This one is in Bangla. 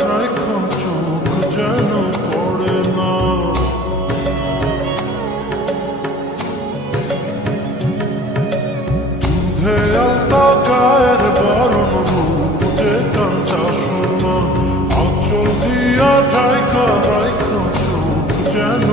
রাইখা চোখ যেন পড়ে না দুধে আলতা গায়ের বরণ রূপ যে কাঞ্চা সোনা অচল দিয়া ঠাইকা রাইখা চোখ যেন